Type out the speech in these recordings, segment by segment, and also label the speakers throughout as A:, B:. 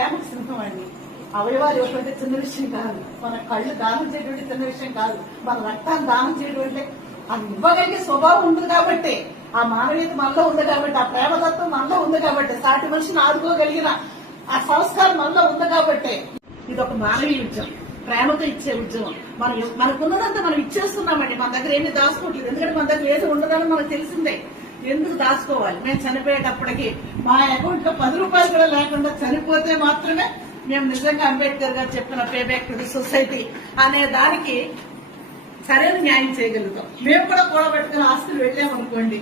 A: ప్రేమ అండి అవయవాలు ఇవ్వటువంటి చిన్న విషయం కాదు. మన కళ్ళు దానం చేయటువంటి చిన్న విషయం కాదు. మన రక్తాన్ని దానం చేయటువంటి అది ఇవ్వగలిగే స్వభావం ఉంది కాబట్టి ఆ మానవీయత మనలో ఉంది కాబట్టి ఆ ప్రేమతత్వం మనలో ఉంది కాబట్టి సాటి మనిషిని ఆదుకోగలిగిన ఆ సంస్కారం మనలో ఉంది కాబట్టి ఇది ఒక మానవీయ ఉద్యమం. ప్రేమతో ఇచ్చే ఉద్యమం. మనం మనకున్నదంతా మనం ఇచ్చేస్తున్నామండి. మన దగ్గర ఏమీ దాచుకోవట్లేదు. ఎందుకంటే మన దగ్గర ఏది ఉండదని మనకు తెలిసిందే. ఎందుకు దాచుకోవాలి? మేము చనిపోయేటప్పటికి మా అకౌంట్లో పది రూపాయలు కూడా లేకుండా చనిపోతే మాత్రమే మేము నిజంగా అంబేద్కర్ గారు చెప్పిన pay back to the society అనే దానికి సరైన న్యాయం చేయగలుగుతాం. మేము కూడా కూడబెట్టుకుని ఆస్తులు వెళ్ళామనుకోండి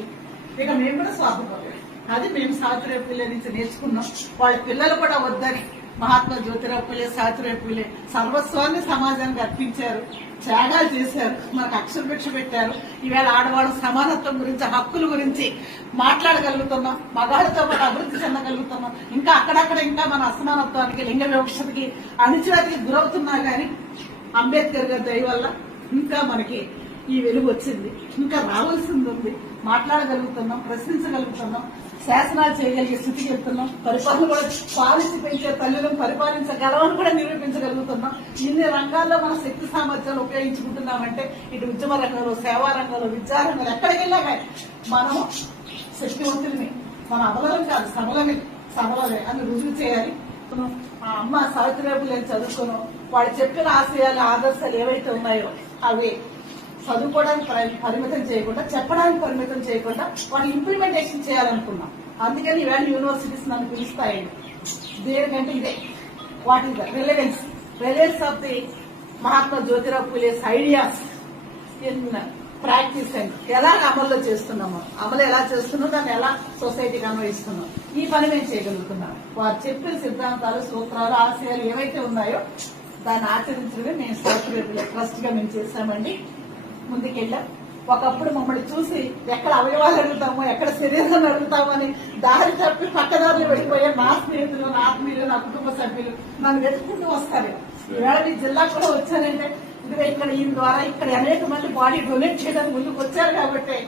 A: ఇక మేము కూడా స్వార్థపడలేదు అది మేము సావిత్రి పిల్లల నుంచి నేర్చుకున్నాం. వాళ్ళ పిల్లలు కూడా వద్దని మహాత్మా జ్యోతిరావు పులే సావిత్రిరావు పులే సర్వస్వాన్ని సమాజానికి అర్పించారు త్యాగాలు చేశారు మనకు అక్షర భిక్ష పెట్టారు. ఈవేళ ఆడవాళ్ళ సమానత్వం గురించి హక్కుల గురించి మాట్లాడగలుగుతున్నాం మగాళ్ళతో పాటు అభివృద్ధి చెందగలుగుతున్నాం. ఇంకా అక్కడక్కడ ఇంకా మన అసమానత్వానికి లింగ వివక్షతకి అణిచివేతకి గురవుతున్నా కానీ అంబేద్కర్ గారి దయ వల్ల ఇంకా మనకి ఈ వెలుగు వచ్చింది. ఇంకా రావాల్సింది ఉంది. మాట్లాడగలుగుతున్నాం ప్రశ్నించగలుగుతున్నాం. శాసనాలు చేయగలిగే స్థితి చెప్తున్నాం పరిపాలన కూడా పాలించి పెంచే తల్లులను పరిపాలించగలమని కూడా నిరూపించగలుగుతున్నాం. ఇన్ని రంగాల్లో మన శక్తి సామర్థ్యాలు ఉపయోగించుకుంటున్నామంటే ఇటు ఉద్యమ రంగంలో సేవా రంగంలో విద్యా రంగంలో ఎక్కడికి వెళ్ళామే కానీ మనం శక్తివంతులమే. మన అబలం కాదు సమలమే. సమలమే అని రుజువు చేయాలి. మా అమ్మ సావిత్రిబాబు నేను చదువుకున్నాం. వాళ్ళు చెప్పిన ఆశయాలు ఆదర్శాలు ఏవైతే ఉన్నాయో అవి. చదువుకోవడానికి పరిమితం చేయకుండా చెప్పడానికి పరిమితం చేయకుండా వాళ్ళు ఇంప్లిమెంటేషన్ చేయాలనుకున్నాం. అందుకని ఇవాళ యూనివర్సిటీస్ నన్ను పిలుస్తాయండి. దేనికంటే ఇదే. What is the relevance relevance of the Mahatma Jyotirao Phule's ideas in practice and ఎలా అమల్లో చేస్తున్నామో అమలు ఎలా చేస్తున్నామో దాన్ని ఎలా సొసైటీకి అన్వయిస్తున్నాం ఈ పని మేము చేయగలుగుతున్నాం. వారు చెప్పిన సిద్ధాంతాలు సూత్రాలు ఆశయాలు ఏవైతే ఉన్నాయో దాన్ని ఆచరించడమే మేము సాఫ్ట్వేర్ ట్రస్ట్గా మేము చేశామండి ముందుకెళ్ళాం. ఒకప్పుడు మమ్మల్ని చూసి ఎక్కడ అవయవాలు అడుగుతామో ఎక్కడ శరీరం అడుగుతామో అని దారి తప్పి పక్కదారులు వెళ్ళిపోయే నా స్నేహితులు నా ఆత్మీయులు నా కుటుంబ సభ్యులు నన్ను వెతుక్కుంటూ వస్తారు. ఈవేళ మీ జిల్లా కూడా వచ్చానంటే ఇదిగో ఇక్కడ ఈ ద్వారా ఇక్కడ అనేక మంది బాడీ డొనేట్ చేయడానికి ముందుకు వచ్చారు కాబట్టి